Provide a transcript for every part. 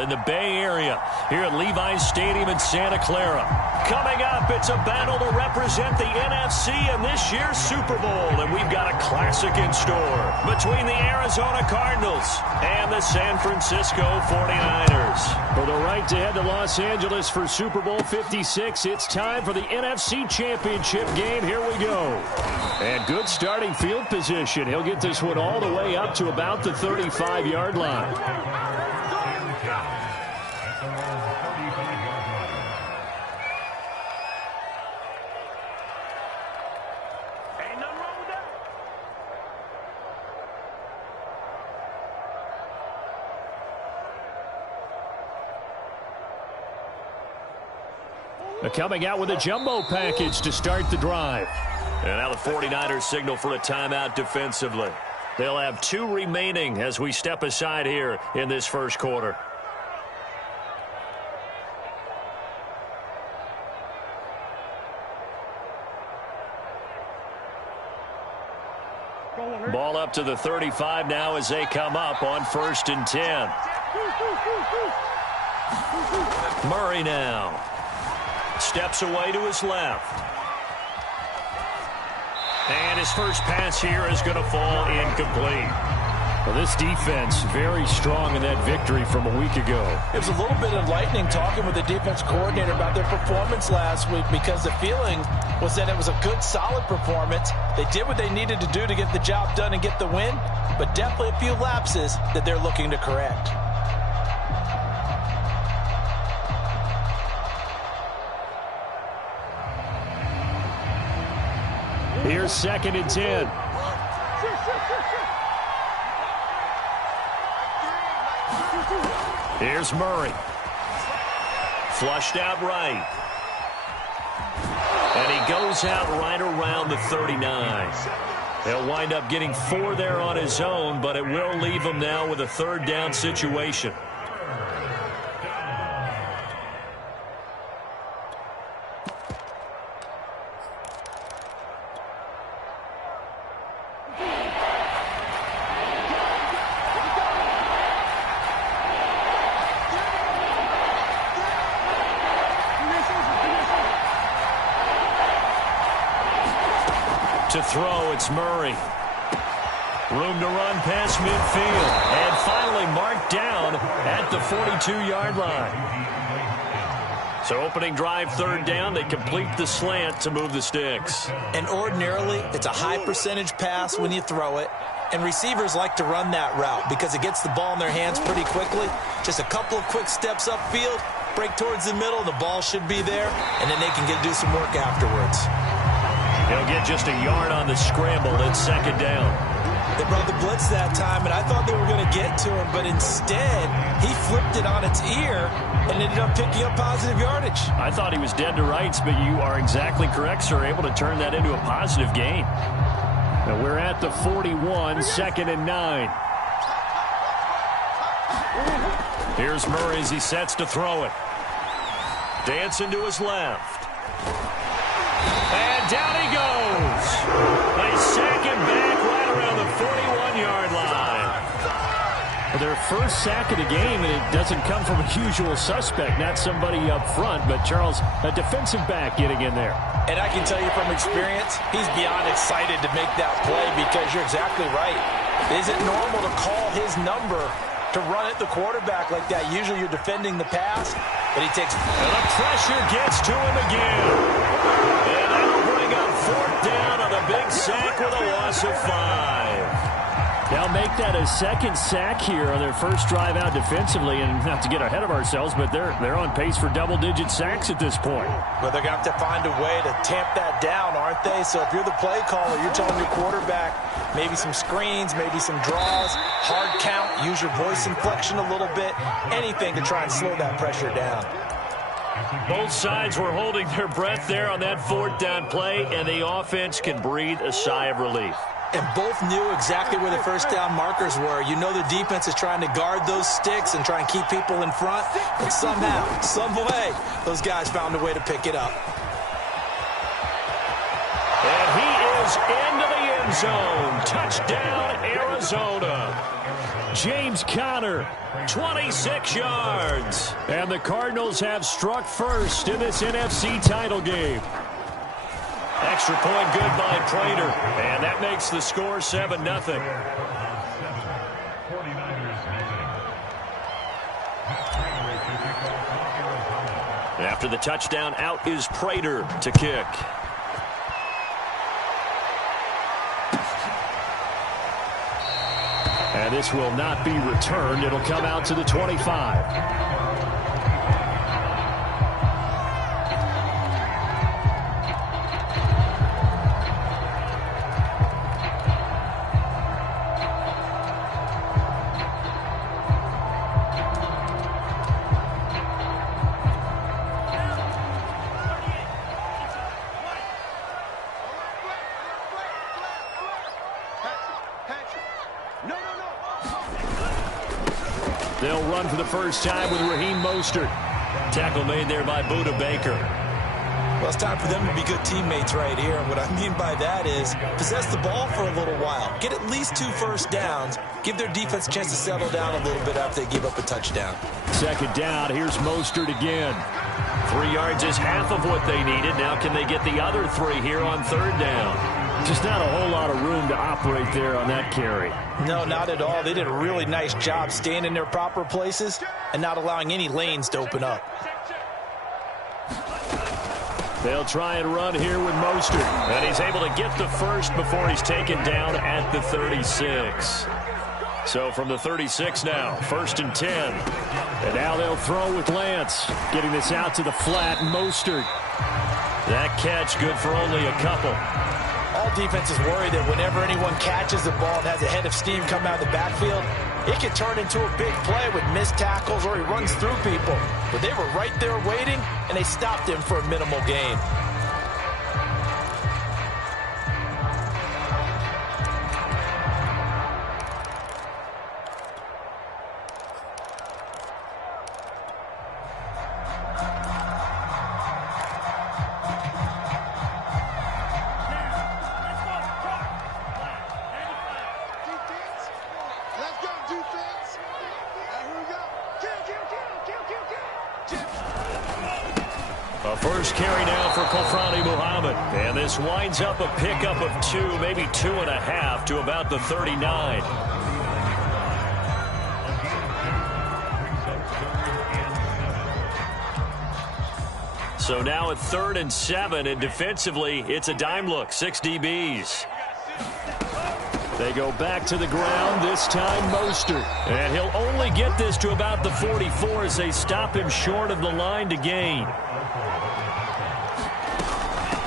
in the Bay Area here at Levi's Stadium in Santa Clara. Coming up, it's a battle to represent the NFC in this year's Super Bowl, and we've got a classic in store between the Arizona Cardinals and the San Francisco 49ers. For the right to head to Los Angeles for Super Bowl 56, it's time for the NFC Championship game. Here we go. And good starting field position. He'll get this one all the way up to about the 35-yard line. Coming out with a jumbo package to start the drive. And now the 49ers signal for a timeout defensively. They'll have 2 remaining as we step aside here in this first quarter. Ball up to the 35 now as they come up on 1st and 10. Murray now. Steps away to his left. And his first pass here is going to fall incomplete. Well, this defense very strong in that victory from a week ago. It was a little bit enlightening talking with the defense coordinator about their performance last week, because the feeling was that it was a good, solid performance. They did what they needed to do to get the job done and get the win, but definitely a few lapses that they're looking to correct. Here's 2nd and 10. Here's Murray. Flushed out right. And he goes out right around the 39. He'll wind up getting 4 there on his own, but it will leave him now with a 3rd down situation. To throw, it's Murray. Room to run past midfield. And finally marked down at the 42-yard line. So opening drive 3rd down, they complete the slant to move the sticks. And ordinarily, it's a high percentage pass when you throw it. And receivers like to run that route because it gets the ball in their hands pretty quickly. Just a couple of quick steps upfield, break towards the middle, the ball should be there, and then they can do some work afterwards. He'll get just a yard on the scramble at 2nd down. They brought the blitz that time, and I thought they were going to get to him, but instead, he flipped it on its ear and ended up picking up positive yardage. I thought he was dead to rights, but you are exactly correct, sir, able to turn that into a positive gain. Now we're at the 41, 2nd and 9. Here's Murray as he sets to throw it. Dancing to his left. And down he goes. They sack him back right around the 41-yard line. Their first sack of the game, and it doesn't come from a usual suspect, not somebody up front, but Charles, a defensive back getting in there. And I can tell you from experience, he's beyond excited to make that play because you're exactly right. It isn't normal to call his number to run at the quarterback like that. Usually you're defending the pass, but he takes... And the pressure gets to him again. And that'll bring up 4th down on a big sack with a loss of 5. They'll make that a 2nd sack here on their first drive out defensively, and not to get ahead of ourselves, but they're on pace for double-digit sacks at this point. But they're going to have to find a way to tamp that down, aren't they? So if you're the play caller, you're telling your quarterback maybe some screens, maybe some draws, hard count, use your voice inflection a little bit, anything to try and slow that pressure down. Both sides were holding their breath there on that 4th down play, and the offense can breathe a sigh of relief. And both knew exactly where the first down markers were. You know the defense is trying to guard those sticks and try and keep people in front. But somehow, some way, those guys found a way to pick it up. And he is into the end end zone. Touchdown, Arizona. James Conner, 26 yards. And the Cardinals have struck first in this NFC title game. Extra point good by Prater. And that makes the score 7-0. After the touchdown, out is Prater to kick. And this will not be returned. It'll come out to the 25. They'll run for the first time with Raheem Mostert. Tackle made there by Budda Baker. Well, it's time for them to be good teammates right here. And what I mean by that is possess the ball for a little while. Get at least 2 first downs. Give their defense a chance to settle down a little bit after they give up a touchdown. Second down. Here's Mostert again. 3 yards is half of what they needed. Now can they get the other 3 here on third down? Just not a whole lot of room to operate there on that carry. No, not at all. They did a really nice job staying in their proper places and not allowing any lanes to open up. They'll try and run here with Mostert. And he's able to get the first before he's taken down at the 36. So from the 36 now, 1st and 10. And now they'll throw with Lance. Getting this out to the flat, Mostert. That catch good for only a couple. All defenses worry that whenever anyone catches the ball and has a head of steam come out of the backfield, it can turn into a big play with missed tackles or he runs through people. But they were right there waiting, and they stopped him for a minimal gain. A first carry now for Kofrani Muhammad. And this winds up a pickup of 2, maybe 2.5 to about the 39. So now at 3rd and 7, and defensively, it's a dime look, 6 DBs. They go back to the ground, this time Mostert. And he'll only get this to about the 44 as they stop him short of the line to gain.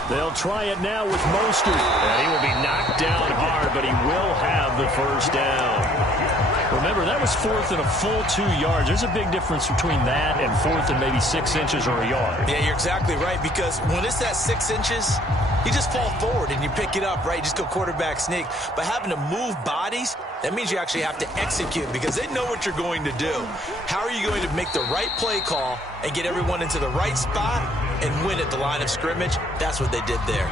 They'll try it now with Mostert. And he will be knocked down hard, but he will have the first down. Remember, that was 4th and a full 2 yards. There's a big difference between that and 4th and maybe 6 inches or a yard. Yeah, you're exactly right, because when it's that 6 inches, you just fall forward and you pick it up, right? You just go quarterback sneak. But having to move bodies, that means you actually have to execute because they know what you're going to do. How are you going to make the right play call and get everyone into the right spot and win at the line of scrimmage? That's what they did there.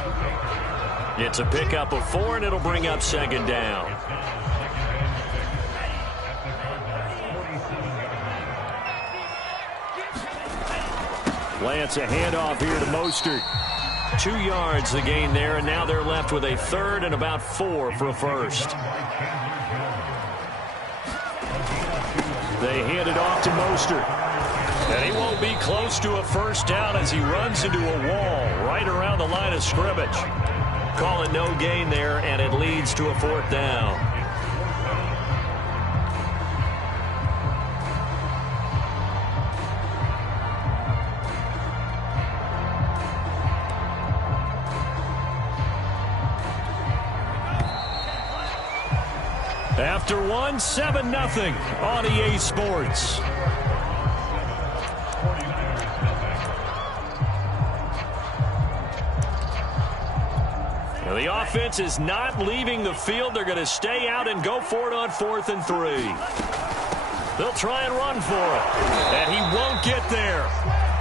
It's a pickup of 4, and it'll bring up 2nd down. Lance, a handoff here to Mostert. 2 yards the gain there, and now they're left with a 3rd and about 4 for a first. They hand it off to Mostert. And he won't be close to a first down as he runs into a wall right around the line of scrimmage. Call it no gain there, and it leads to a 4th down. After 1, 7-0 on EA Sports. Now the offense is not leaving the field. They're going to stay out and go for it on 4th and 3. They'll try and run for it. And he won't get there.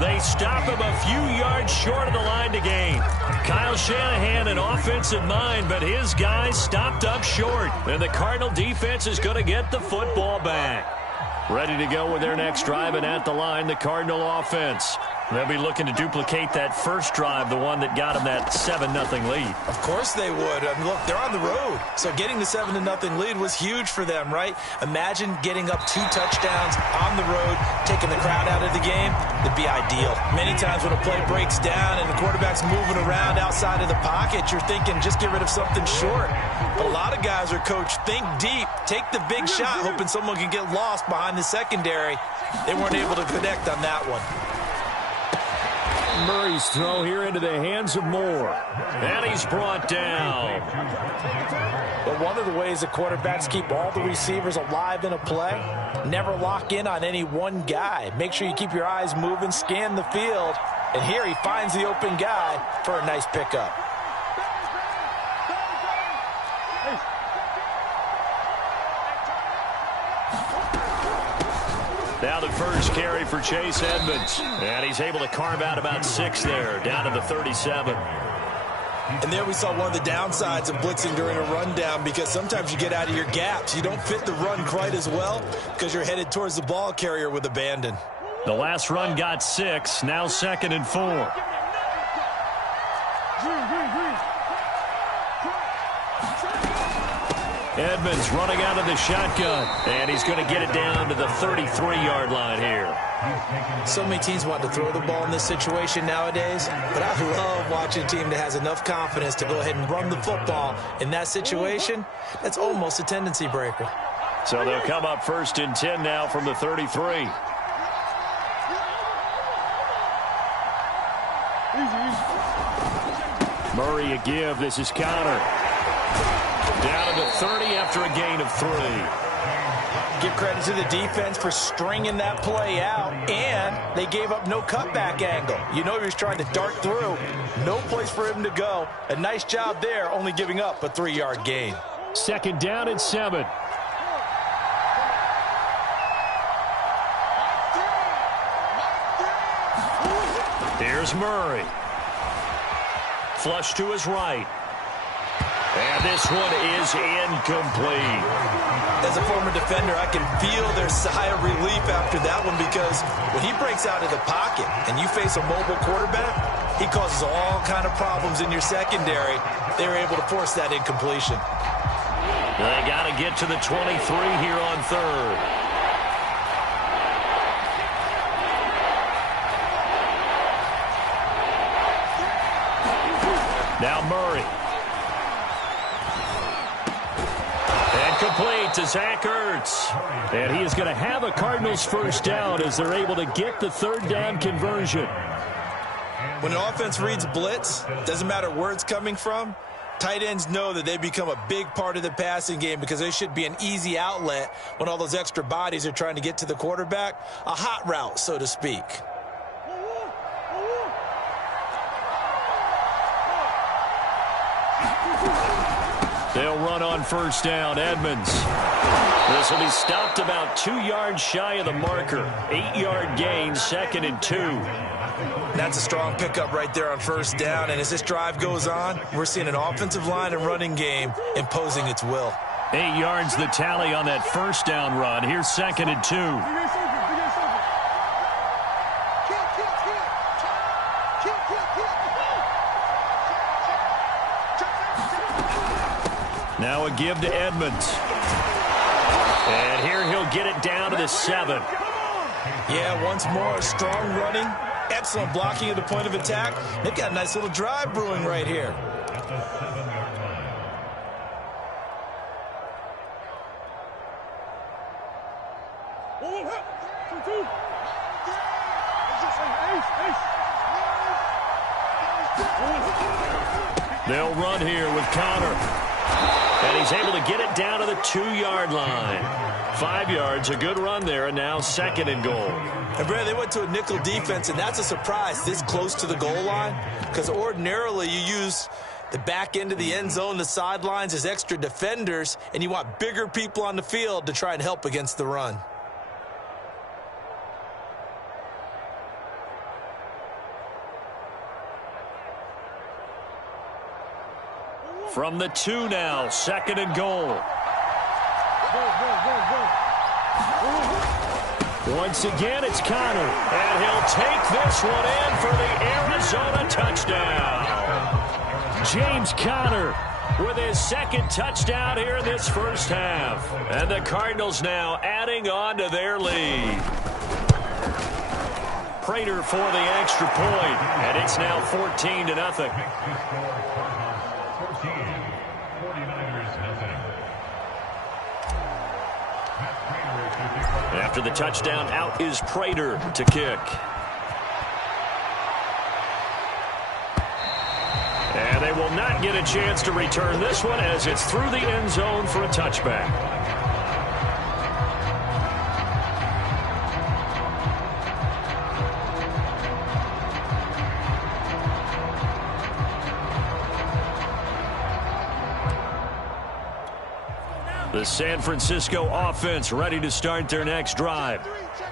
They stop him a few yards short of the line to gain. Kyle Shanahan, an offensive mind, but his guys stopped up short. And the Cardinal defense is going to get the football back. Ready to go with their next drive, and at the line, the Cardinal offense. They'll be looking to duplicate that first drive, the one that got them that 7-0 lead. Of course they would. I mean, look, they're on the road. So getting the 7-0 lead was huge for them, right? Imagine getting up 2 touchdowns on the road, taking the crowd out of the game. It'd be ideal. Many times when a play breaks down and the quarterback's moving around outside of the pocket, you're thinking just get rid of something short. But a lot of guys are coached, think deep, take the big shot, hoping someone can get lost behind the secondary. They weren't able to connect on that one. Murray's throw here into the hands of Moore. And he's brought down. But one of the ways the quarterbacks keep all the receivers alive in a play, never lock in on any one guy. Make sure you keep your eyes moving, scan the field. And here he finds the open guy for a nice pickup. Now the first carry for Chase Edmonds. And he's able to carve out about 6 there, down to the 37. And there we saw one of the downsides of blitzing during a rundown, because sometimes you get out of your gaps. You don't fit the run quite as well because you're headed towards the ball carrier with abandon. The last run got 6, now 2nd and 4. Edmonds running out of the shotgun, and he's going to get it down to the 33-yard line here. So many teams want to throw the ball in this situation nowadays, but I love watching a team that has enough confidence to go ahead and run the football in that situation. That's almost a tendency breaker. So they'll come up 1st and 10 now from the 33. Murray a give. This is Connor. Down to the 30 after a gain of 3. Give credit to the defense for stringing that play out, and they gave up no cutback angle. You know he was trying to dart through. No place for him to go. A nice job there, only giving up a 3-yard gain. 2nd down and 7. Here's Murray. Flush to his right. And this one is incomplete. As a former defender, I can feel their sigh of relief after that one, because when he breaks out of the pocket and you face a mobile quarterback, he causes all kind of problems in your secondary. They were able to force that incompletion. They got to get to the 23 here on 3rd. Now Murray. Complete to Zach Ertz. And he is going to have a Cardinals first down as they're able to get the 3rd down conversion. When an offense reads blitz, doesn't matter where it's coming from, tight ends know that they become a big part of the passing game, because they should be an easy outlet when all those extra bodies are trying to get to the quarterback. A hot route, so to speak. They'll run on 1st down. Edmonds. This will be stopped about 2 yards shy of the marker. 8-yard gain, 2nd and 2. That's a strong pickup right there on 1st down. And as this drive goes on, we're seeing an offensive line and running game imposing its will. 8 yards the tally on that 1st down run. Here's 2nd and 2. Now a give to Edmonds. And here he'll get it down to the 7. Yeah, once more, strong running. Excellent blocking at the point of attack. They've got a nice little drive brewing right here. They'll run here with Connor. And he's able to get it down to the 2-yard line. 5 yards, a good run there, and now 2nd and goal. And Brad, they went to a nickel defense, and that's a surprise this close to the goal line, because ordinarily you use the back end of the end zone, the sidelines as extra defenders, and you want bigger people on the field to try and help against the run. From the 2 now, 2nd and goal. Once again, it's Conner. And he'll take this one in for the Arizona touchdown. James Conner with his 2nd touchdown here in this first half. And the Cardinals now adding on to their lead. Prater for the extra point, and it's now 14-0. After the touchdown, out is Prater to kick. And they will not get a chance to return this one as it's through the end zone for a touchback. The San Francisco offense ready to start their next drive.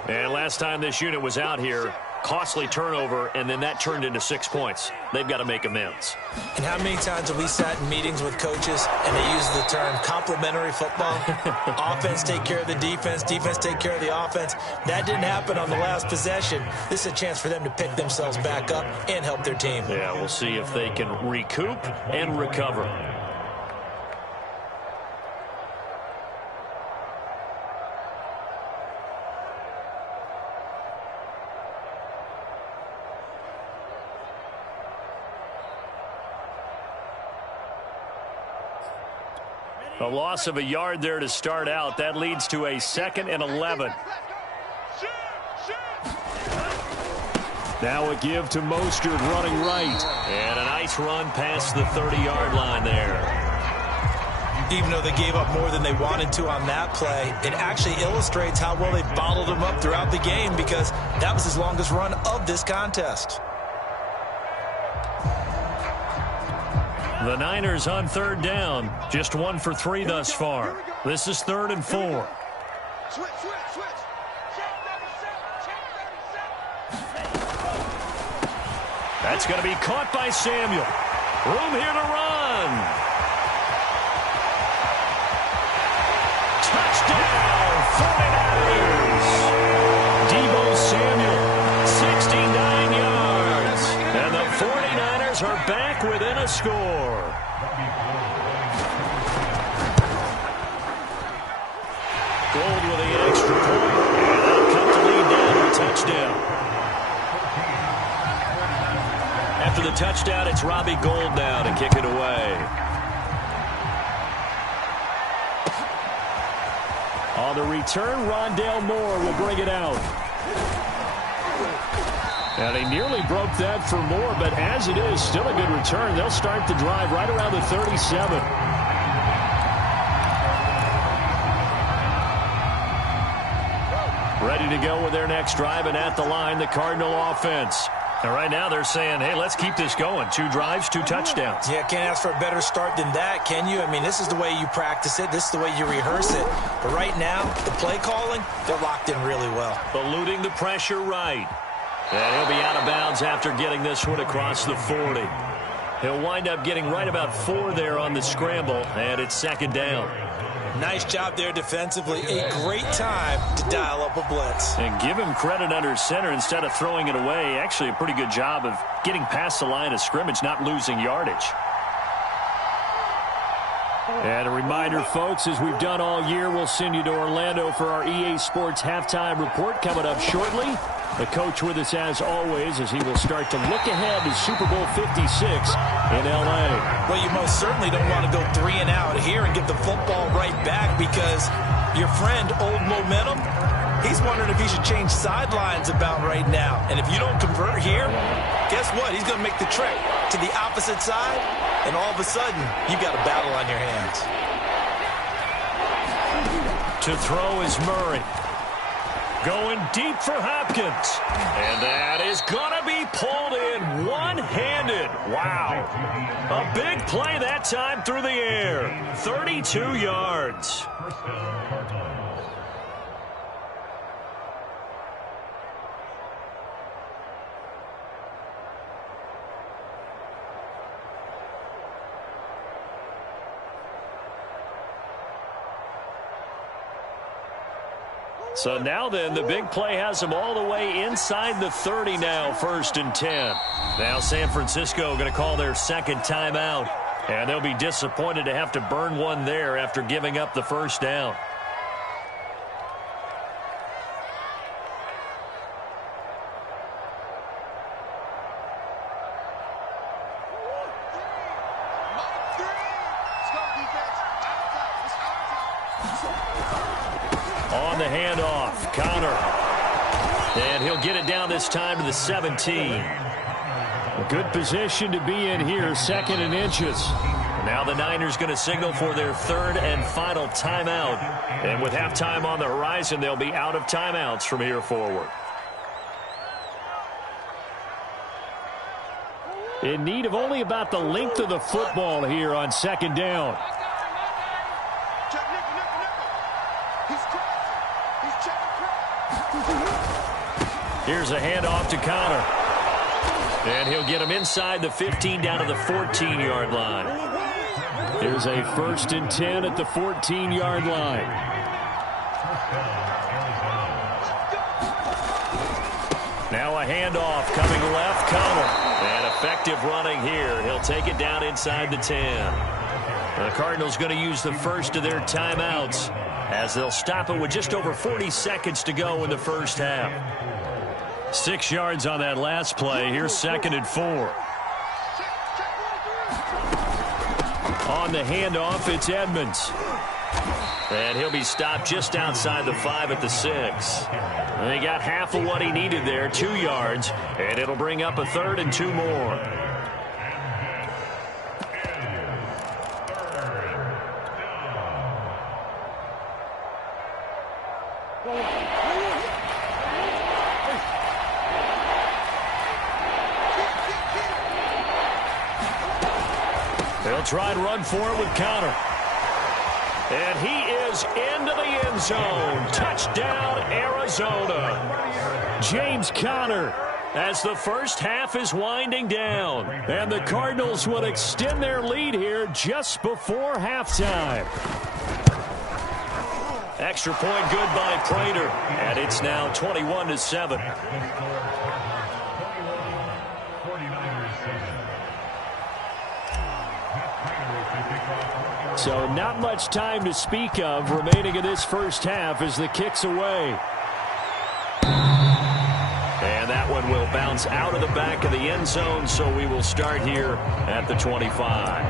And last time this unit was out here, costly turnover, and then that turned into 6 points. They've got to make amends. And how many times have we sat in meetings with coaches and they use the term complementary football? Offense take care of the defense, defense take care of the offense. That didn't happen on the last possession. This is a chance for them to pick themselves back up and help their team. Yeah, we'll see if they can recoup and recover. A loss of a yard there to start out. That leads to a 2nd and 11. Now a give to Mostert running right. And a nice run past the 30-yard line there. Even though they gave up more than they wanted to on that play, it actually illustrates how well they bottled them up throughout the game because that was his longest run of this contest. The Niners on 3rd down. Just 1 for 3 thus far. This is 3rd and 4. That's going to be caught by Samuel. Room here to run. Touchdown, 49ers. Deebo Samuel, 69 yards. And the 49ers are back within a score. Gold with the extra point. And that'll cut the lead down to a touchdown. After the touchdown, it's Robbie Gould now to kick it away. On the return, Rondale Moore will bring it out. And they nearly broke that for Moore, but as it is, still a good return. They'll start the drive right around the 37. Ready to go with their next drive, and at the line, the Cardinal offense. And right now they're saying, hey, let's keep this going. 2 drives, 2 touchdowns. Yeah, can't ask for a better start than that, can you? I mean, this is the way you practice it. This is the way you rehearse it. But right now, the play calling, they're locked in really well. Eluding the pressure right. And he'll be out of bounds after getting this one across the 40. He'll wind up getting right about 4 there on the scramble, and it's 2nd down. Nice job there defensively. A great time to dial up a blitz. And give him credit under center instead of throwing it away. Actually a pretty good job of getting past the line of scrimmage, not losing yardage. And a reminder, folks, as we've done all year, we'll send you to Orlando for our EA Sports halftime report coming up shortly. The coach with us as always as he will start to look ahead to Super Bowl 56 in L.A. Well, you most certainly don't want to go 3 and out here and get the football right back because your friend, Old Momentum, he's wondering if he should change sidelines about right now. And if you don't convert here, guess what? He's going to make the trek to the opposite side, and all of a sudden, you've got a battle on your hands. To throw is Murray. Going deep for Hopkins. And that is going to be pulled in one-handed. Wow. A big play that time through the air. 32 yards. So now then, the big play has them all the way inside the 30 now, 1st and 10. Now San Francisco going to call their second timeout. And they'll be disappointed to have to burn one there after giving up the first down. On the handoff, Connor. And he'll get it down this time to the 17. A good position to be in here, 2nd and inches. Now the Niners going to signal for their 3rd and final timeout. And with halftime on the horizon, they'll be out of timeouts from here forward. In need of only about the length of the football here on 2nd down. Here's a handoff to Connor. And he'll get him inside the 15 down to the 14-yard line. Here's a 1st and 10 at the 14-yard line. Now a handoff coming left, Connor. And effective running here. He'll take it down inside the 10. The Cardinals going to use the first of their timeouts as they'll stop it with just over 40 seconds to go in the first half. 6 yards on that last play. Here's 2nd and 4. On the handoff, it's Edmonds. And he'll be stopped just outside the 5 at the 6. And he got half of what he needed there, 2 yards. And it'll bring up a 3rd and 2 more. They'll try and run for it with Connor. And he is into the end zone. Touchdown, Arizona. James Conner, as the first half is winding down. And the Cardinals will extend their lead here just before halftime. Extra point good by Prater. And it's now 21-7. So not much time to speak of remaining in this first half as the kick's away. And that one will bounce out of the back of the end zone, so we will start here at the 25.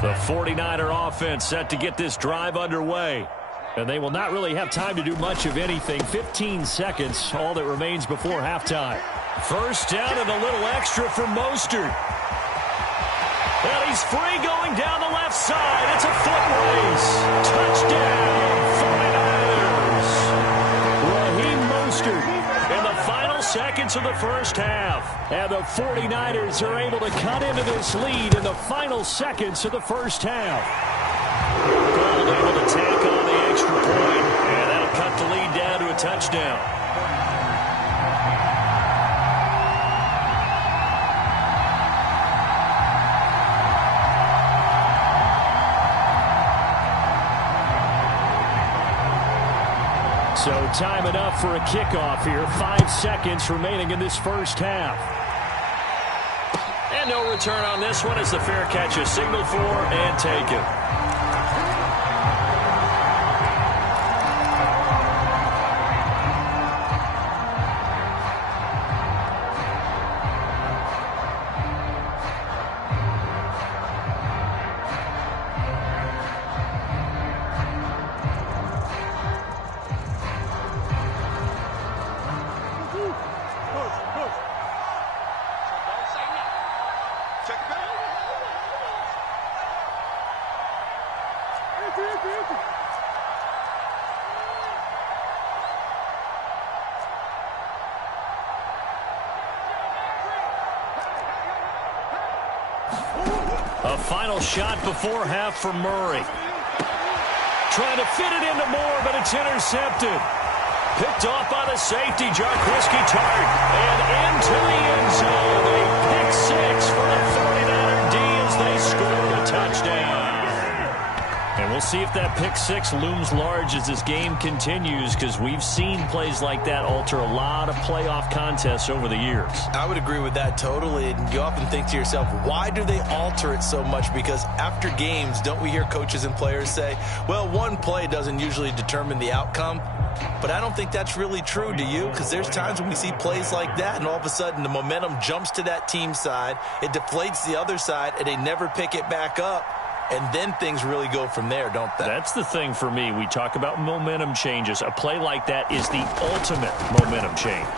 The 49er offense set to get this drive underway. And they will not really have time to do much of anything. 15 seconds, all that remains before halftime. First down and a little extra for Mostert. And he's free going down the left side. It's a foot race. Touchdown, 49ers. Raheem Mostert in the final seconds of the first half. And the 49ers are able to cut into this lead in the final seconds of the first half. Gold able to tack on the extra point. And that'll cut the lead down to a touchdown. So time enough for a kickoff here. 5 seconds remaining in this first half. And no return on this one as the fair catch is signaled for and taken. A final shot before half for Murray. Trying to fit it into Moore, but it's intercepted. Picked off by the safety, Jarquiski Tart. And into the end zone. A pick six for the 49er D as they score a touchdown. And And we'll see if that pick six looms large as this game continues, because we've seen plays like that alter a lot of playoff contests over the years. I would agree with that totally. And you often think to yourself, why do they alter it so much? Because after games, don't we hear coaches and players say, well, one play doesn't usually determine the outcome? But I don't think that's really true, do you? Because there's times when we see plays like that, and all of a sudden the momentum jumps to that team side, it deflates the other side, and they never pick it back up. And then things really go from there, don't they? That's the thing for me. We talk about momentum changes. A play like that is the ultimate momentum change.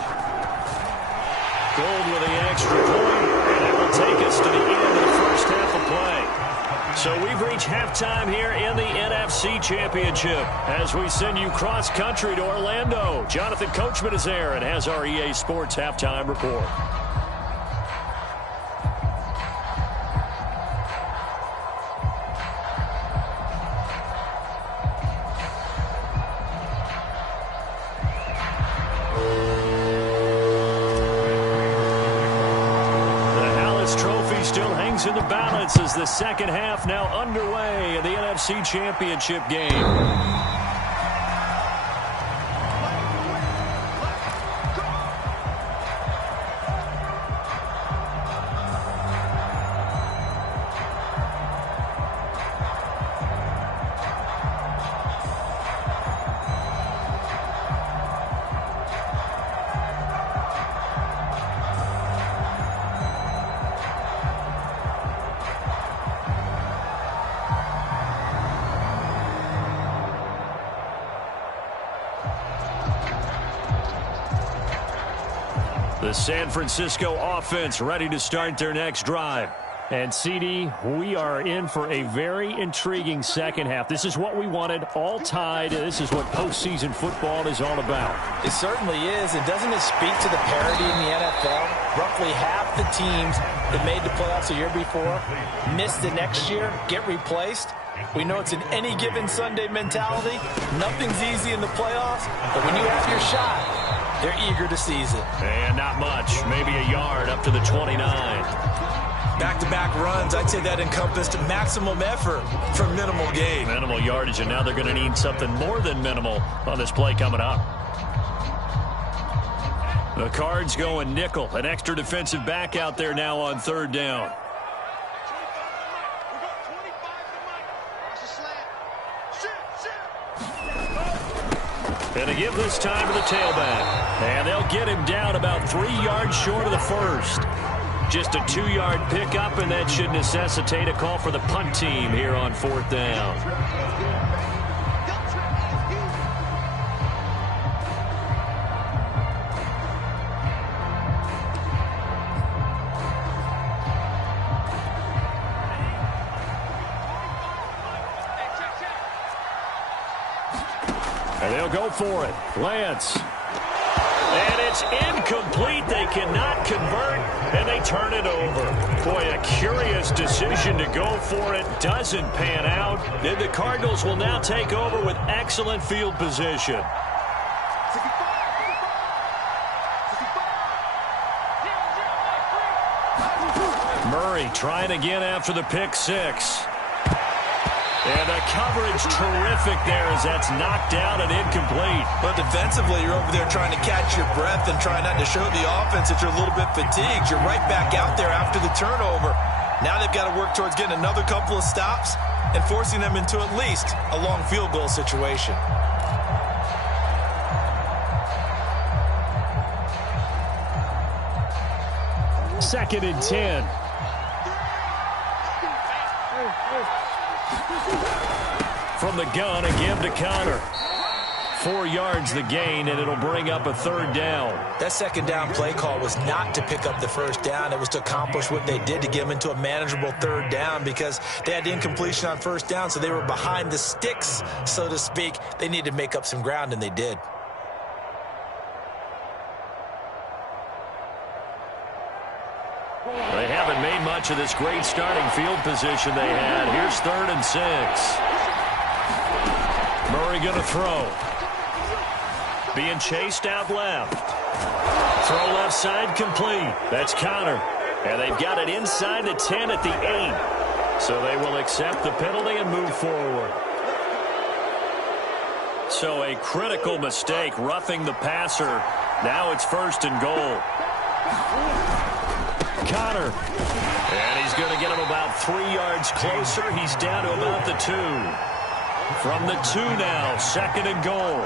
Gold with the extra point, and it will take us to the end of the first half of play. So we've reached halftime here in the NFC Championship as we send you cross-country to Orlando. Jonathan Coachman is there and has our EA Sports halftime report. In the balance as the second half now underway in the NFC Championship game. The San Francisco offense ready to start their next drive. And, CD, we are in for a very intriguing second half. This is what we wanted, all tied. This is what postseason football is all about. It certainly is. And doesn't it speak to the parity in the NFL? Roughly half the teams that made the playoffs a year before miss the next year, get replaced. We know it's an any given Sunday mentality. Nothing's easy in the playoffs, but when you have your shot, they're eager to seize it. And not much, maybe a yard up to the 29. Back-to-back runs, I'd say that encompassed maximum effort for minimal gain. Minimal yardage, and now they're going to need something more than minimal on this play coming up. The Cards going nickel, an extra defensive back out there now on third down. And to give this time to the tailback. And they'll get him down about 3 yards short of the first. Just a 2-yard pickup, and that should necessitate a call for the punt team here on fourth down. And they'll go for it. Lance. And it's incomplete. They cannot convert, and they turn it over. Boy, a curious decision to go for it. Doesn't pan out. And the Cardinals will now take over with excellent field position. Murray trying again after the pick six. And the coverage terrific there as that's knocked down and incomplete. But defensively, you're over there trying to catch your breath and try not to show the offense that you're a little bit fatigued. You're right back out there after the turnover. Now they've got to work towards getting another couple of stops and forcing them into at least a long field goal situation. Second and 10. From the gun, again to Connor. 4 yards the gain, and it'll bring up a third down. That second down play call was not to pick up the first down. It was to accomplish what they did to get them into a manageable third down because they had incompletion on first down, so they were behind the sticks, so to speak. They needed to make up some ground, and they did. They haven't made much of this great starting field position they had. Here's 3rd and 6. Murray going to throw. Being chased out left. Throw left side complete. That's Connor. And they've got it inside the 10 at the 8. So they will accept the penalty and move forward. So a critical mistake, roughing the passer. Now it's 1st and goal. Connor. And he's going to get him about 3 yards closer. He's down to about the 2. From the 2 now, 2nd and goal.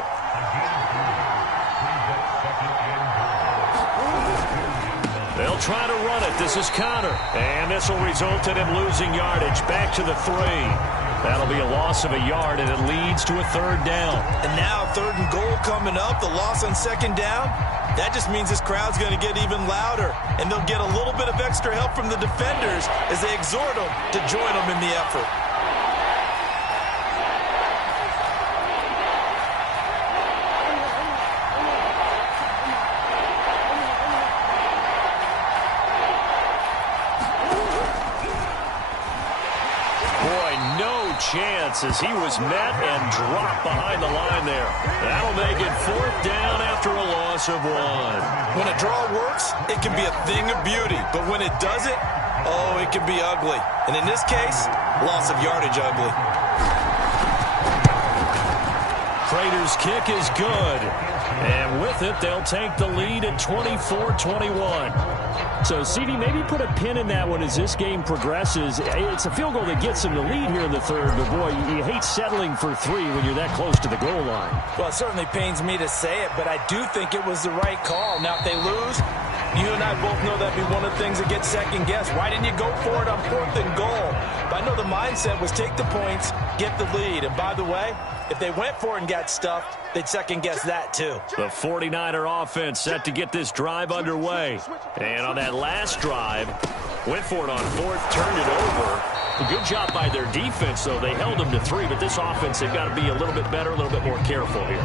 They'll try to run it. This is Connor. And this will result in him losing yardage. Back to the 3. That'll be a loss of a yard, and it leads to a 3rd down. And now 3rd and goal coming up. The loss on 2nd down. That just means this crowd's going to get even louder. And they'll get a little bit of extra help from the defenders as they exhort them to join them in the effort. Chance as he was met and dropped behind the line there. That'll make it 4th down after a loss of 1. When a draw works, it can be a thing of beauty. But when it doesn't, oh, it can be ugly. And in this case, loss of yardage ugly. Prater's kick is good. And with it, they'll take the lead at 24-21. So, CD, maybe put a pin in that one as this game progresses. It's a field goal that gets them the lead here in the 3rd, but, boy, you hate settling for 3 when you're that close to the goal line. Well, it certainly pains me to say it, but I do think it was the right call. Now, if they lose, you and I both know that'd be one of the things that gets second-guessed. Why didn't you go for it on 4th and goal? But I know the mindset was take the points, get the lead. And, by the way, if they went for it and got stuffed, they'd second-guess that, too. The 49er offense set to get this drive underway. And on that last drive, went for it on 4th, turned it over. A good job by their defense, though. They held them to 3, but this offense, they've got to be a little bit better, a little bit more careful here.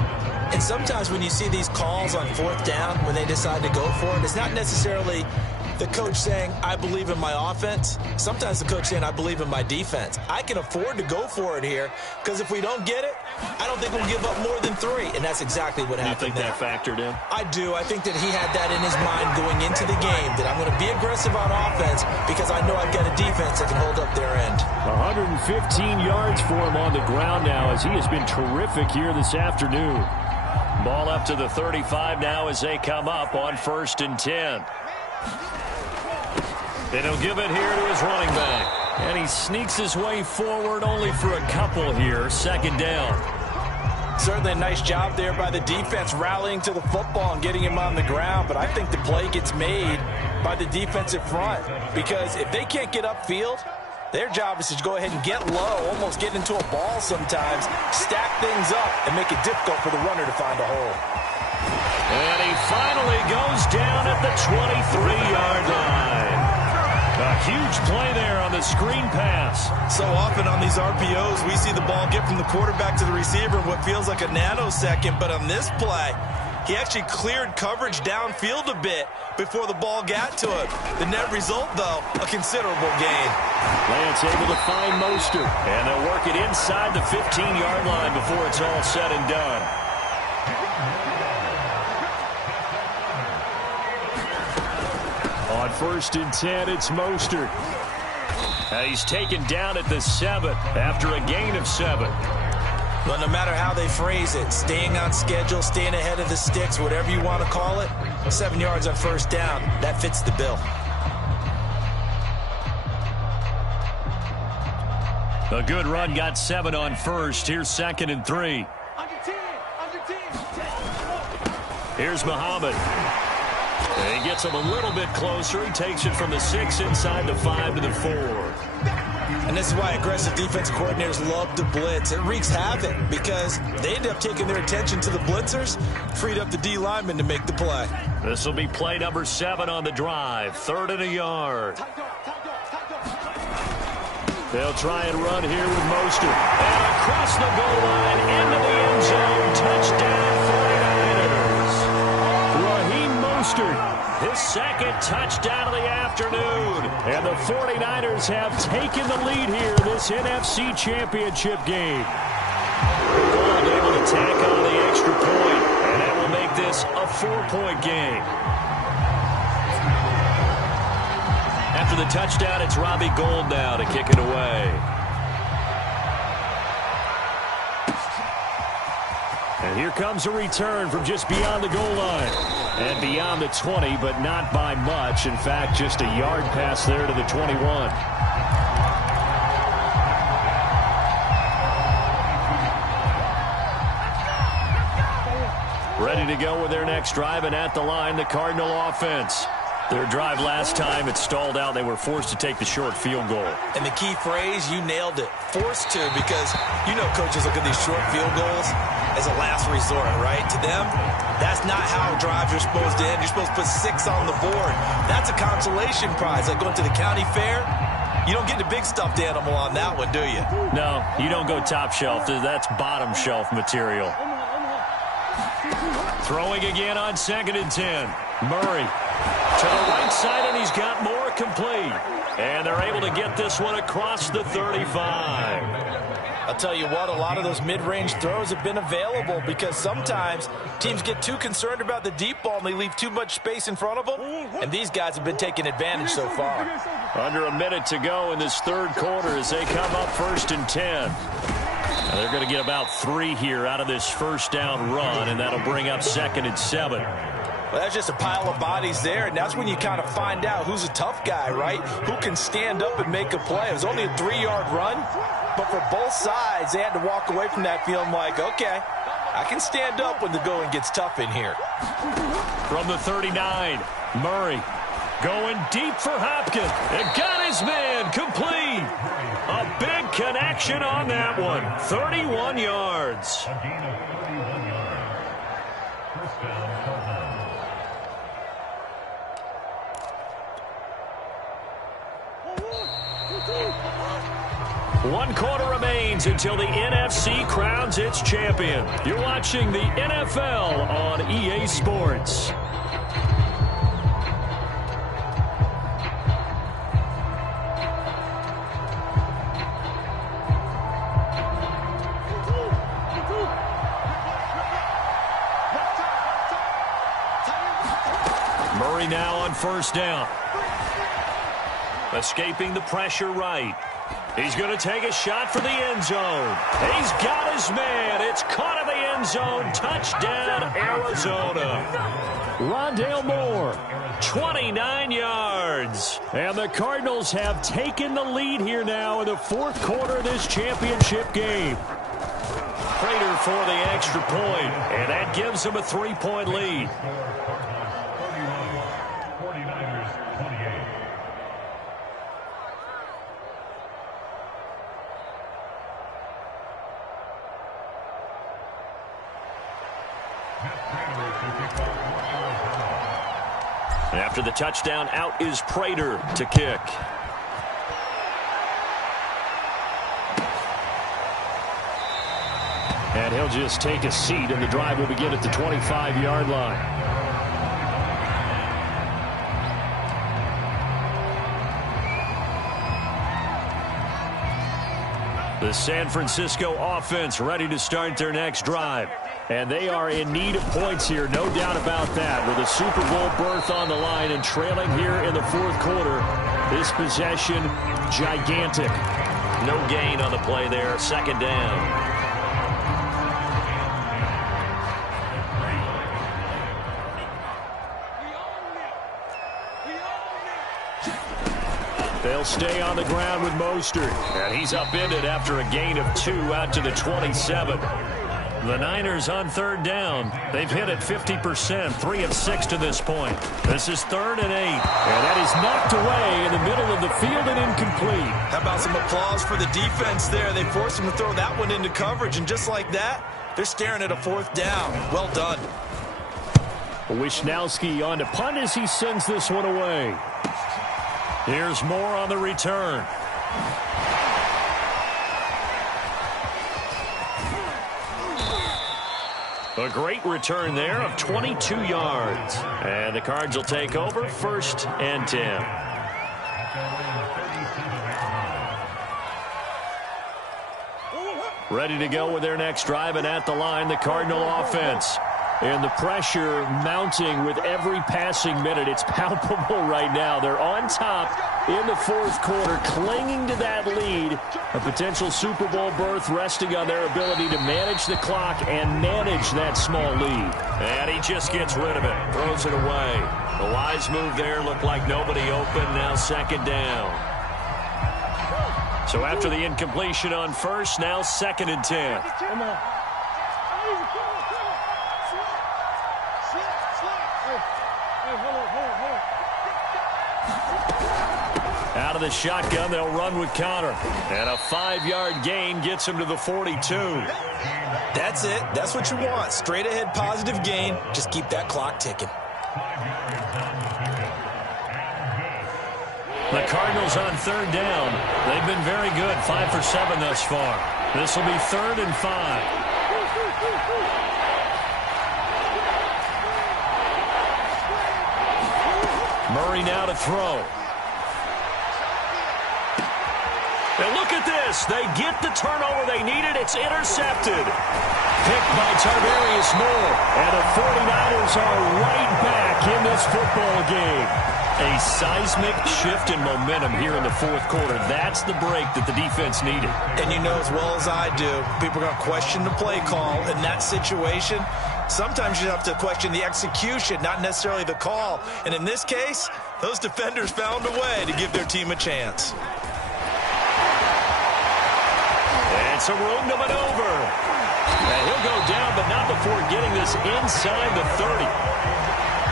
And sometimes when you see these calls on 4th down, when they decide to go for it, it's not necessarily the coach saying, I believe in my offense. Sometimes the coach saying, I believe in my defense. I can afford to go for it here because if we don't get it, I don't think we'll give up more than 3. And that's exactly what happened. You think that factored in? I do. I think that he had that in his mind going into the game, that I'm going to be aggressive on offense because I know I've got a defense that can hold up their end. 115 yards for him on the ground now as he has been terrific here this afternoon. Ball up to the 35 now as they come up on 1st and 10. And he'll give it here to his running back. And he sneaks his way forward only for a couple here. 2nd down. Certainly a nice job there by the defense rallying to the football and getting him on the ground. But I think the play gets made by the defensive front. Because if they can't get upfield, their job is to go ahead and get low, almost get into a ball sometimes, stack things up, and make it difficult for the runner to find a hole. And he finally goes down at the 23-yard line. A huge play there on the screen pass. So often on these RPOs, we see the ball get from the quarterback to the receiver in what feels like a nanosecond. But on this play, he actually cleared coverage downfield a bit before the ball got to him. The net result, though, a considerable gain. Lance able to find Mostert. And they'll work it inside the 15-yard line before it's all said and done. On 1st and 10, it's Mostert. He's taken down at the 7 after a gain of 7. Well, no matter how they phrase it, staying on schedule, staying ahead of the sticks, whatever you want to call it, 7 yards on 1st down, that fits the bill. A good run got 7 on 1st. Here's 2nd and 3. Here's Muhammad. And he gets him a little bit closer. He takes it from the 6 inside the 5 to the 4. And this is why aggressive defense coordinators love to blitz. It wreaks havoc because they end up taking their attention to the blitzers, freed up the D lineman to make the play. This will be play number 7 on the drive. 3rd and a yard. They'll try and run here with Mostert. And across the goal line into the end zone. Touchdown 49ers. Raheem Mostert, his 2nd touchdown of the afternoon. And the 49ers have taken the lead here in this NFC Championship game. Gold able to tack on the extra point. And that will make this a 4-point game. After the touchdown, it's Robbie Gould now to kick it away. And here comes a return from just beyond the goal line. And beyond the 20, but not by much. In fact, just a yard pass there to the 21. Ready to go with their next drive, and at the line, the Cardinal offense. Their drive last time, it stalled out. They were forced to take the short field goal. And the key phrase, you nailed it. Forced to, because you know coaches look at these short field goals as a last resort, right? To them, that's not how drives are supposed to end. You're supposed to put 6 on the board. That's a consolation prize. Like going to the county fair, you don't get the big stuffed animal on that one, do you? No, you don't go top shelf. That's bottom shelf material. Throwing again on 2nd and 10. Murray to the right side, and he's got more complete. And they're able to get this one across the 35. I'll tell you what, a lot of those mid-range throws have been available because sometimes teams get too concerned about the deep ball and they leave too much space in front of them. And these guys have been taking advantage so far. Under a minute to go in this third quarter as they come up 1st and 10. Now they're going to get about 3 here out of this first down run, and that'll bring up 2nd and 7. Well, that's just a pile of bodies there, and that's when you kind of find out who's a tough guy, right? Who can stand up and make a play. It was only a 3-yard run, but for both sides, they had to walk away from that feeling like, okay, I can stand up when the going gets tough in here. From the 39, Murray going deep for Hopkins. It got his man complete. A big connection on that one. 31 yards. One quarter remains until the NFC crowns its champion. You're watching the NFL on EA Sports. Murray now on 1st down. Escaping the pressure right. He's going to take a shot for the end zone. He's got his man. It's caught in the end zone. Touchdown, Arizona. Rondale Moore, 29 yards. And the Cardinals have taken the lead here now in the 4th quarter of this championship game. Prater for the extra point, and that gives them a 3-point lead. After the touchdown, out is Prater to kick. And he'll just take a seat, and the drive will begin at the 25-yard line. The San Francisco offense ready to start their next drive. And they are in need of points here, no doubt about that. With a Super Bowl berth on the line and trailing here in the 4th quarter, this possession, gigantic. No gain on the play there, 2nd down. They'll stay on the ground with Mostert. And he's upended after a gain of 2 out to the 27. The Niners on 3rd down. They've hit it 50%, 3 of 6 to this point. This is 3rd and 8. And that is knocked away in the middle of the field and incomplete. How about some applause for the defense there? They forced him to throw that one into coverage, and just like that, they're staring at a 4th down. Well done. Wisnowski on to punt as he sends this one away. Here's Moore on the return. A great return there of 22 yards. And the Cards will take over 1st and 10. Ready to go with their next drive, and at the line, the Cardinal offense. And the pressure mounting with every passing minute. It's palpable right now. They're on top in the fourth quarter, clinging to that lead. A potential Super Bowl berth resting on their ability to manage the clock and manage that small lead. And he just gets rid of it, throws it away. The wise move there, looked like nobody open, now second down. So after the incompletion on first, now 2nd and 10. Come on. Out of the shotgun, they'll run with Conner. And a 5-yard gain gets him to the 42. That's it. That's what you want. Straight ahead positive gain. Just keep that clock ticking. The Cardinals on 3rd down. They've been very good, 5 for 7 thus far. This will be 3rd and 5. Murray now to throw. And look at this. They get the turnover they needed. It's intercepted. Picked by Tarvarius Moore. And the 49ers are right back in this football game. A seismic shift in momentum here in the fourth quarter. That's the break that the defense needed. And you know as well as I do, people are going to question the play call in that situation. Sometimes you have to question the execution, not necessarily the call. And in this case, those defenders found a way to give their team a chance. And some room to maneuver. And he'll go down, but not before getting this inside the 30.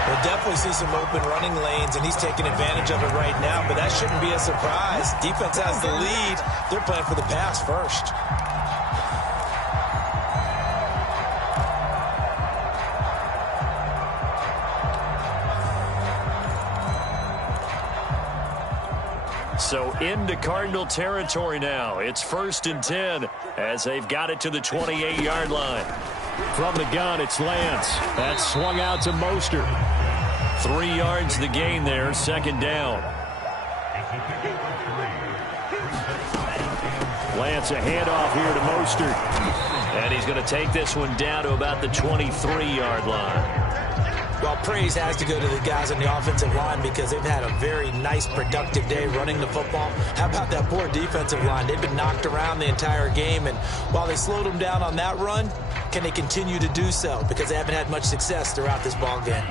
We'll definitely see some open running lanes, and he's taking advantage of it right now, but that shouldn't be a surprise. Defense has the lead. They're playing for the pass first. So into Cardinal territory now. It's 1st and 10 as they've got it to the 28-yard line. From the gun, it's Lance. That's swung out to Mostert. 3 yards the gain there, 2nd down. Lance, a handoff here to Mostert. And he's going to take this one down to about the 23-yard line. Well, praise has to go to the guys on the offensive line because they've had a very nice, productive day running the football. How about that poor defensive line? They've been knocked around the entire game, and while they slowed them down on that run, can they continue to do so? Because they haven't had much success throughout this ball game.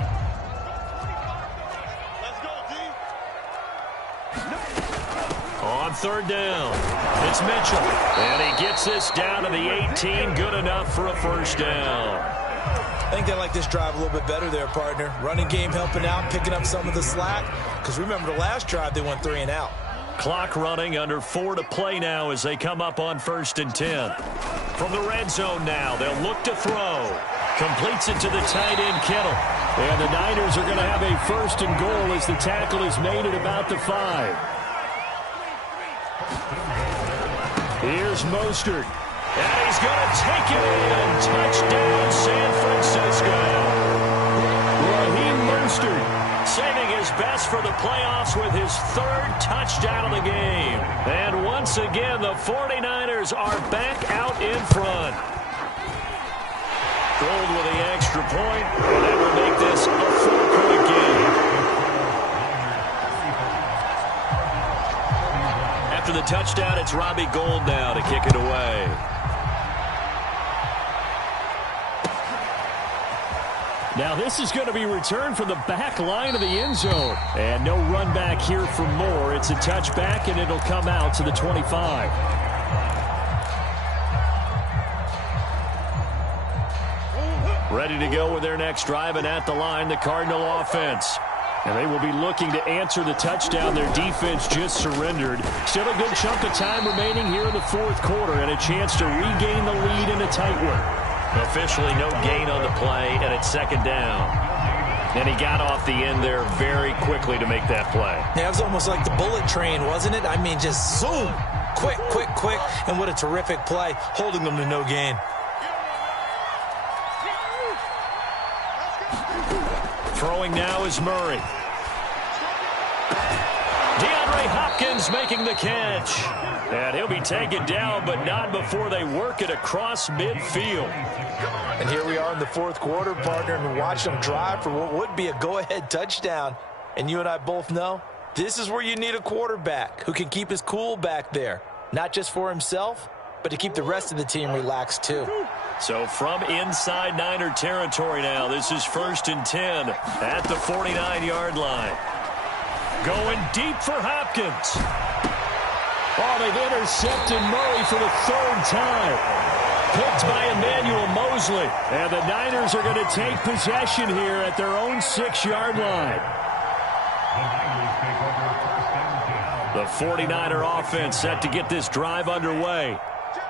On 3rd down, it's Mitchell. And he gets this down to the 18, good enough for a 1st down. I think they like this drive a little bit better there, partner. Running game helping out, picking up some of the slack. Because remember the last drive, they went 3 and out. Clock running, under 4 to play now as they come up on 1st and 10. From the red zone now, they'll look to throw. Completes it to the tight end, Kittle. And the Niners are going to have a 1st and goal as the tackle is made at about the 5. Here's Mostert. And he's going to take it in. Touchdown, San Francisco. Raheem Mostert saving his best for the playoffs with his 3rd touchdown of the game. And once again, the 49ers are back out in front. Gold with the extra point. And that will make this a 4-point game. After the touchdown, it's Robbie Gould now to kick it away. Now this is going to be returned from the back line of the end zone. And no run back here for Moore. It's a touchback, and it'll come out to the 25. Ready to go with their next drive, and at the line, the Cardinal offense. And they will be looking to answer the touchdown their defense just surrendered. Still a good chunk of time remaining here in the fourth quarter, and a chance to regain the lead in a tight one. Officially no gain on the play, and it's 2nd down. And he got off the end there very quickly to make that play. Yeah, it was almost like the bullet train, wasn't it? I mean, just zoom. Quick, quick, quick. And what a terrific play, holding them to no gain. Throwing now is Murray. DeAndre Hopkins making the catch. And he'll be taken down, but not before they work it across midfield. And here we are in the fourth quarter, partner, and watch them drive for what would be a go-ahead touchdown. And you and I both know this is where you need a quarterback who can keep his cool back there, not just for himself, but to keep the rest of the team relaxed too. So from inside Niner territory now, this is 1st and 10 at the 49-yard line. Going deep for Hopkins. Oh, they've intercepted Murray for the 3rd time. Picked by Emmanuel Mosley. And the Niners are going to take possession here at their own 6-yard line. The 49er offense set to get this drive underway.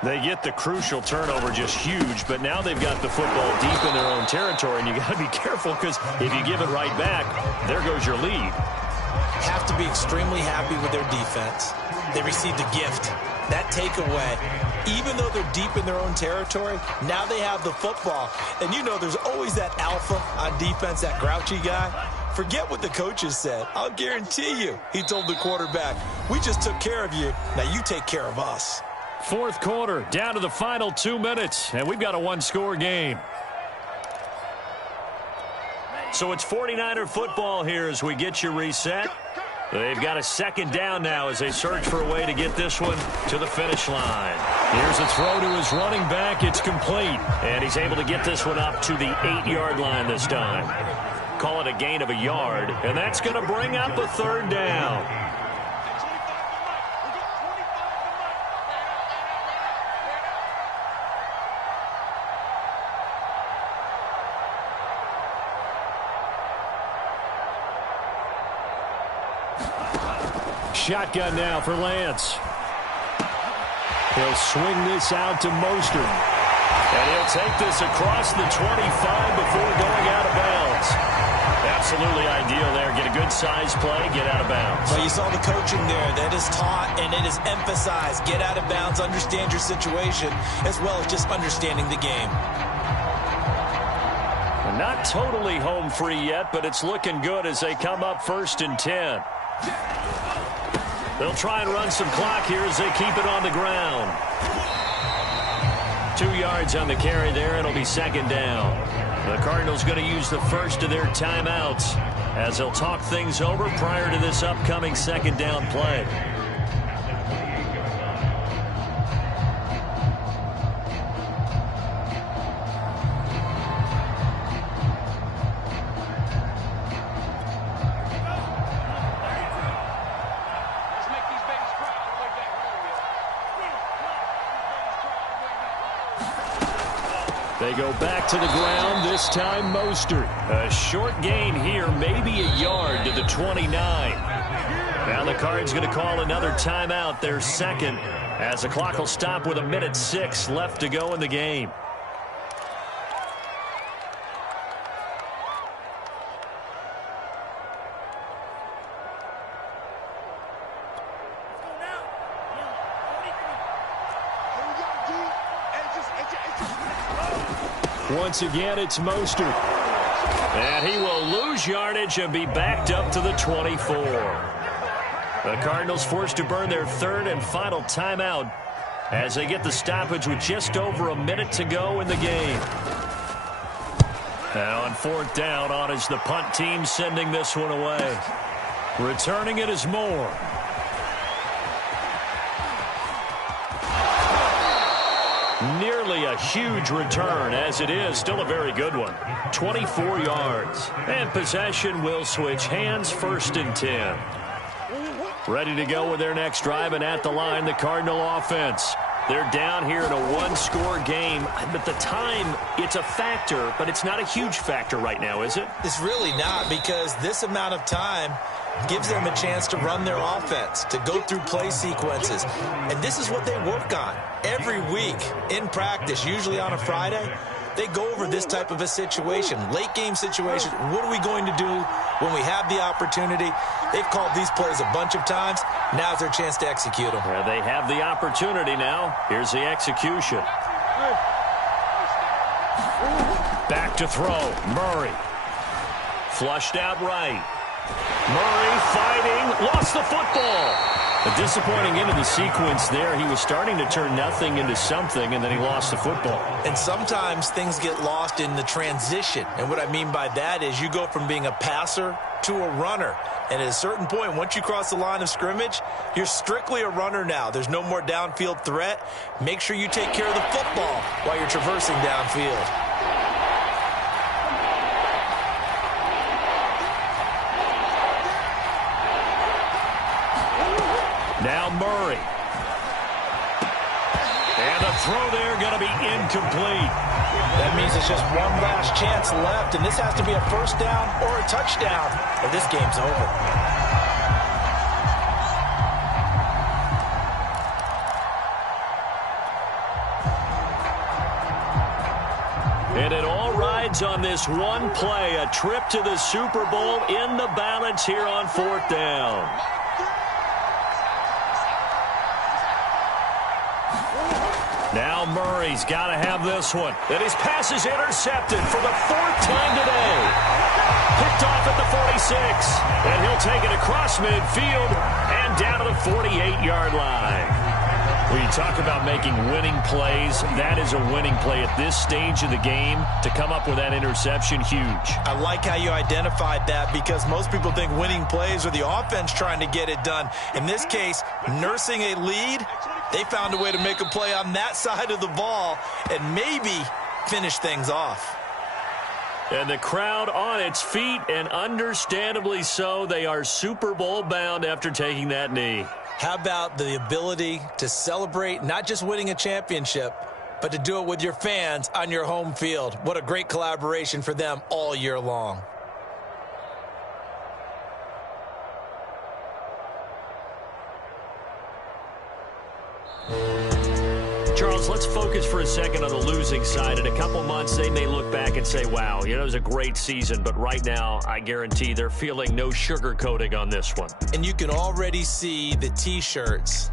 They get the crucial turnover, just huge, but now they've got the football deep in their own territory, and you got to be careful because if you give it right back, there goes your lead. Have to be extremely happy with their defense. They received a gift. That takeaway, even though they're deep in their own territory, now they have the football. And you know there's always that alpha on defense, that grouchy guy. Forget what the coaches said. I'll guarantee you, he told the quarterback, we just took care of you. Now you take care of us. Fourth quarter, down to the final 2 minutes, and we've got a one-score game. So it's 49er football here as we get you reset. They've got a 2nd down now as they search for a way to get this one to the finish line. Here's a throw to his running back. It's complete, and he's able to get this one up to the 8-yard line this time. Call it a gain of a yard, and that's going to bring up a 3rd down. Shotgun now for Lance. He'll swing this out to Mostert. And he'll take this across the 25 before going out of bounds. Absolutely ideal there. Get a good size play, get out of bounds. Well, you saw the coaching there. That is taught and it is emphasized. Get out of bounds, understand your situation, as well as just understanding the game. Not totally home free yet, but it's looking good as they come up 1st and 10. They'll try and run some clock here as they keep it on the ground. 2 yards on the carry there. It'll be 2nd down. The Cardinals going to use the first of their timeouts as they'll talk things over prior to this upcoming 2nd down play. They go back to the ground, this time Mostert. A short gain here, maybe a yard to the 29. Now the Cards going to call another timeout, their 2nd, as the clock will stop with 1:06 left to go in the game. Once again, it's Mostert. And he will lose yardage and be backed up to the 24. The Cardinals forced to burn their 3rd and final timeout as they get the stoppage with just over a minute to go in the game. And on 4th down, on is the punt team sending this one away. Returning it is Moore. Nearly a huge return, as it is still a very good one. 24 yards. And possession will switch hands, 1st and 10. Ready to go with their next drive, and at the line, the Cardinal offense. They're down here in a one-score game. But the time, it's a factor, but it's not a huge factor right now, is it? It's really not, because this amount of time gives them a chance to run their offense, to go through play sequences. And this is what they work on every week in practice, usually on a Friday. They go over this type of a situation, late game situation. What are we going to do when we have the opportunity? They've called these plays a bunch of times. Now's their chance to execute them. Well, they have the opportunity now. Here's the execution. Back to throw. Murray. Flushed out right. Murray fighting, lost the football. A disappointing end of the sequence there. He was starting to turn nothing into something, and then he lost the football. And sometimes things get lost in the transition. And what I mean by that is you go from being a passer to a runner. And at a certain point, once you cross the line of scrimmage, you're strictly a runner now. There's no more downfield threat. Make sure you take care of the football while you're traversing downfield. Now Murray. And the throw there going to be incomplete. That means it's just one last chance left, and this has to be a first down or a touchdown, or this game's over. And it all rides on this one play, a trip to the Super Bowl in the balance here on fourth down. Now Murray's got to have this one. And his pass is intercepted for the fourth time today. Picked off at the 46. And he'll take it across midfield and down to the 48-yard line. When you talk about making winning plays, that is a winning play at this stage of the game. To come up with that interception, huge. I like how you identified that because most people think winning plays are the offense trying to get it done. In this case, nursing a lead, they found a way to make a play on that side of the ball and maybe finish things off. And the crowd on its feet, and understandably so. They are Super Bowl bound after taking that knee. How about the ability to celebrate not just winning a championship, but to do it with your fans on your home field? What a great collaboration for them all year long. Charles, let's focus for a second on the losing side. In a couple months, they may look back and say, wow, it was a great season. But right now, I guarantee they're feeling no sugarcoating on this one. And you can already see the T-shirts